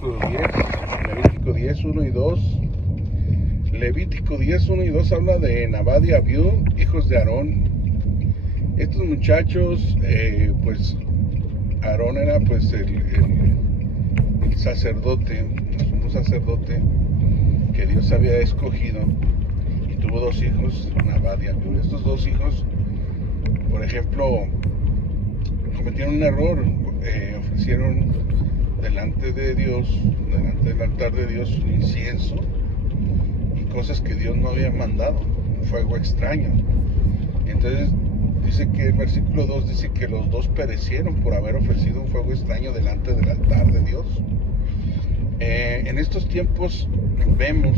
Levítico 10, 1 y 2. Levítico 10, 1 y 2 habla de Nadab y Abiú, hijos de Aarón. Estos muchachos, pues Aarón era pues el sacerdote, el sumo sacerdote que Dios había escogido, y tuvo dos hijos, Nadab y Abiú. Estos dos hijos, por ejemplo, cometieron un error, ofrecieron delante de Dios, delante del altar de Dios, un incienso y cosas que Dios no había mandado, un fuego extraño. Entonces dice que el versículo 2 dice que los dos perecieron por haber ofrecido un fuego extraño delante del altar de Dios. En estos tiempos vemos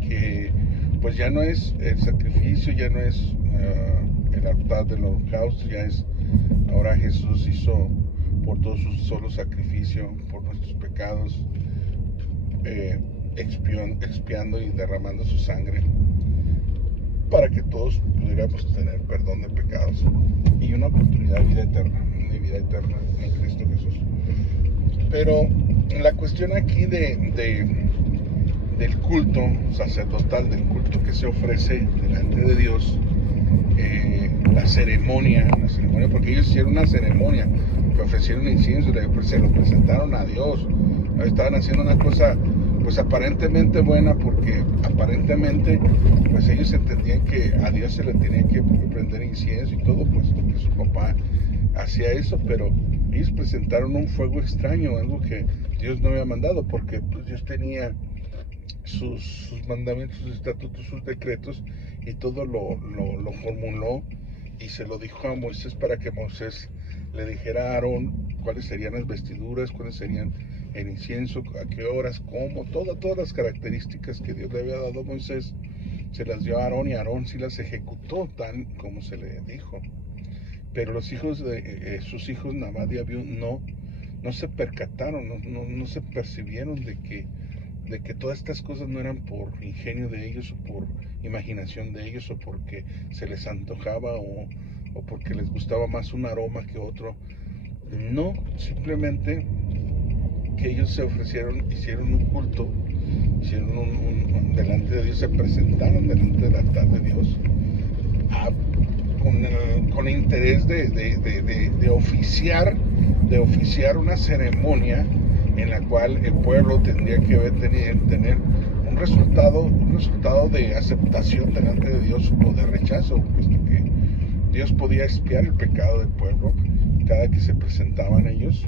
que pues ya no es el sacrificio, ya no es el altar del holocausto, ya es ahora Jesús hizo por todos su solo sacrificio por nuestros pecados, expiando y derramando su sangre para que todos pudiéramos tener perdón de pecados y una oportunidad de vida eterna en Cristo Jesús. Pero la cuestión aquí del culto sacerdotal, del culto que se ofrece delante de Dios, la ceremonia, porque ellos hicieron una ceremonia, que ofrecieron incienso, se lo presentaron a Dios, estaban haciendo una cosa pues aparentemente buena, porque aparentemente pues ellos entendían que a Dios se le tenía que prender incienso y todo, pues porque su papá hacía eso, pero ellos presentaron un fuego extraño, algo que Dios no había mandado, porque pues Dios tenía sus mandamientos, sus estatutos, sus decretos, y todo lo formuló y se lo dijo a Moisés para que Moisés le dijera a Aarón cuáles serían las vestiduras, cuáles serían el incienso, a qué horas, cómo, todas las características que Dios le había dado a Moisés, se las dio a Aarón, y Aarón sí las ejecutó tan como se le dijo. Pero los hijos de sus hijos Nadab y Abiú no se percataron, no se percibieron de que todas estas cosas no eran por ingenio de ellos, o por imaginación de ellos, o porque se les antojaba, o porque les gustaba más un aroma que otro. No, simplemente que ellos se ofrecieron, hicieron un culto, hicieron delante de Dios, se presentaron delante del altar de Dios con el interés de oficiar una ceremonia en la cual el pueblo tendría que tener un resultado de aceptación delante de Dios, o de rechazo, puesto que Dios podía expiar el pecado del pueblo cada que se presentaban ellos.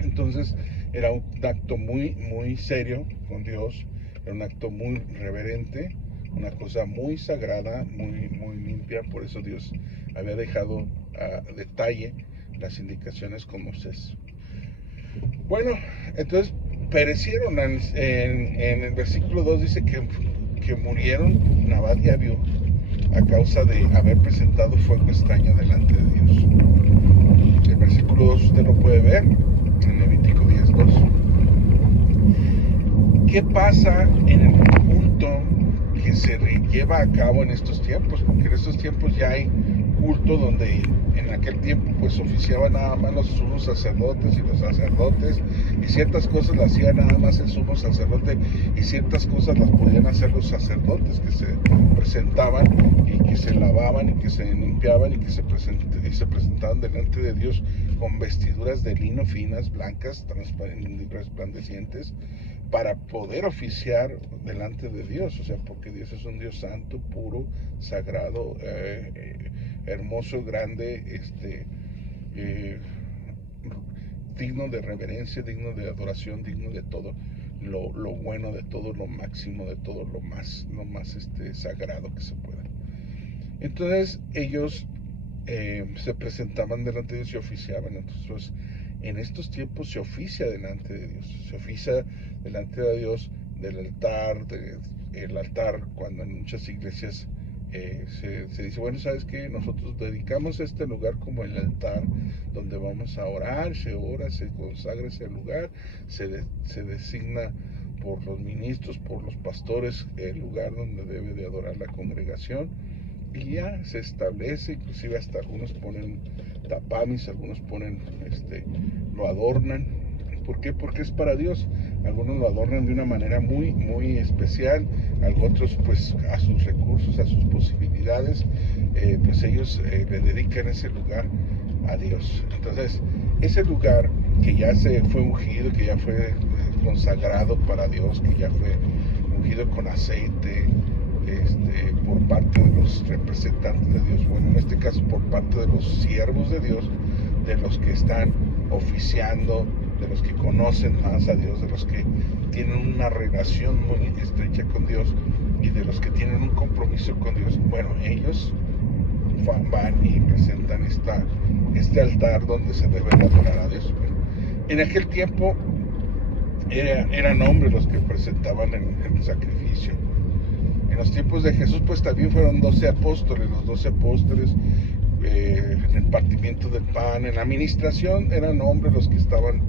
Entonces era un acto muy, muy serio con Dios, era un acto muy reverente, una cosa muy sagrada, muy, muy limpia. Por eso Dios había dejado a detalle las indicaciones con Moisés. Bueno, entonces perecieron. En el versículo 2 dice que murieron Nadab y Abiú a causa de haber presentado fuego extraño delante de Dios. El versículo 2 usted lo puede ver en Levítico 10:2. ¿Qué pasa en el punto que se lleva a cabo en estos tiempos? Porque en estos tiempos ya hay culto donde en aquel tiempo pues oficiaban nada más los sumos sacerdotes y los sacerdotes, y ciertas cosas las hacía nada más el sumo sacerdote, y ciertas cosas las podían hacer los sacerdotes que se presentaban y que se lavaban y que se limpiaban y que se presentaban delante de Dios con vestiduras de lino finas, blancas, resplandecientes, para poder oficiar delante de Dios. O sea, porque Dios es un Dios santo, puro, sagrado, hermoso, grande, digno de reverencia, digno de adoración, digno de todo lo bueno, de todo lo máximo, de todo lo más sagrado que se pueda. Entonces ellos se presentaban delante de Dios y oficiaban. Entonces en estos tiempos se oficia delante de Dios, se oficia delante de Dios del altar, el altar, cuando en muchas iglesias se dice, bueno, ¿sabes qué? Nosotros dedicamos este lugar como el altar donde vamos a orar, se ora, se consagra ese lugar, se designa por los ministros, por los pastores, el lugar donde debe de adorar la congregación, y ya se establece. Inclusive hasta algunos ponen tapamis, algunos ponen, lo adornan. ¿Por qué? Porque es para Dios. Algunos lo adornan de una manera muy, muy especial, otros pues a sus recursos, a sus posibilidades, pues ellos le dedican ese lugar a Dios. Entonces, ese lugar que ya se fue ungido, que ya fue consagrado para Dios, que ya fue ungido con aceite, por parte de los representantes de Dios, bueno, en este caso por parte de los siervos de Dios, de los que están oficiando, de los que conocen más a Dios, de los que tienen una relación muy estrecha con Dios y de los que tienen un compromiso con Dios. Bueno, ellos van y presentan este altar donde se debe adorar a Dios. Bueno, en aquel tiempo eran hombres los que presentaban el sacrificio. En los tiempos de Jesús pues también fueron 12 apóstoles, los 12 apóstoles, en el partimiento del pan, en la administración eran hombres los que estaban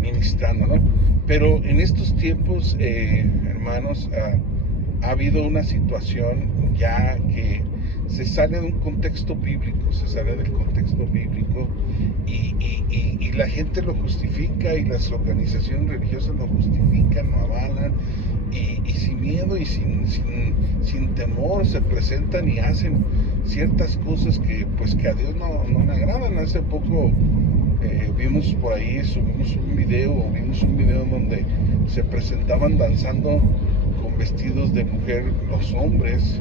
ministrando, ¿no? Pero en estos tiempos, hermanos, ha habido una situación ya que se sale de un contexto bíblico, se sale del contexto bíblico y la gente lo justifica y las organizaciones religiosas lo justifican, lo avalan y sin miedo y sin temor se presentan y hacen ciertas cosas que a Dios no le agradan. Hace poco vimos por ahí, vimos un video donde se presentaban danzando con vestidos de mujer los hombres,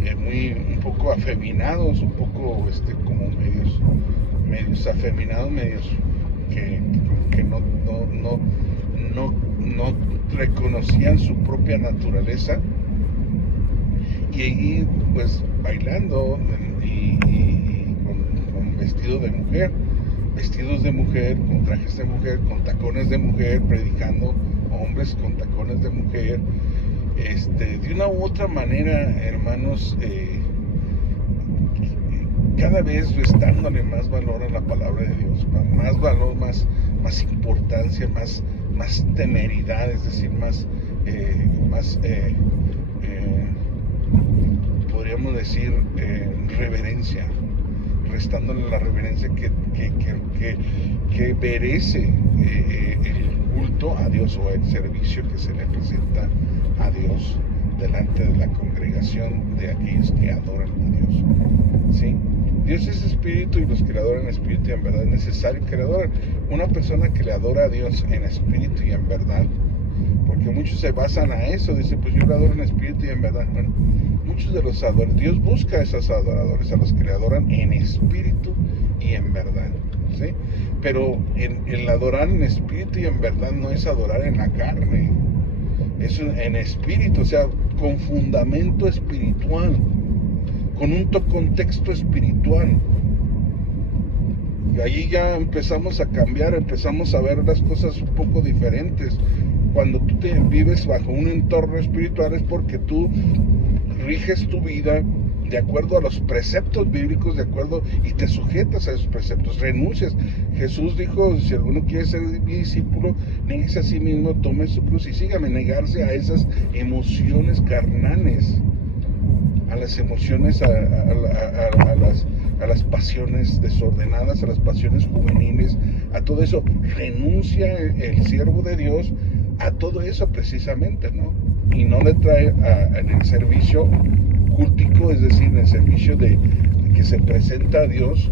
un poco afeminados, un poco como medios afeminados, medios que no reconocían su propia naturaleza, y ahí pues bailando y con vestidos de mujer, con trajes de mujer, con tacones de mujer, predicando, hombres con tacones de mujer. De una u otra manera, hermanos, cada vez restándole más valor a la palabra de Dios, más valor, más importancia, más temeridad, es decir, podríamos decir reverencia, restándole la reverencia que merece el culto a Dios, o el servicio que se le presenta a Dios delante de la congregación de aquellos que adoran a Dios. ¿Sí? Dios es espíritu, y los que le adoran en espíritu y en verdad es necesario que le adoren. Una persona que le adora a Dios en espíritu y en verdad, porque muchos se basan a eso, dice, pues yo le adoro en espíritu y en verdad. Bueno, muchos de los adoradores, Dios busca a esos adoradores, a los que le adoran en espíritu y en verdad, ¿sí? Pero el adorar en espíritu y en verdad no es adorar en la carne, es en espíritu, o sea, con fundamento espiritual, con un contexto espiritual. Y ahí ya empezamos a cambiar, empezamos a ver las cosas un poco diferentes. Cuando tú vives bajo un entorno espiritual es porque tú riges tu vida de acuerdo a los preceptos bíblicos, y te sujetas a esos preceptos, renuncias. Jesús dijo, si alguno quiere ser mi discípulo, néguese a sí mismo, tome su cruz y sígame. Negarse a esas emociones carnales, a las emociones, a las pasiones desordenadas, a las pasiones juveniles, a todo eso. Renuncia el siervo de Dios a todo eso precisamente, ¿no? Y no le trae en el servicio cultico, es decir, en el servicio de que se presenta a Dios,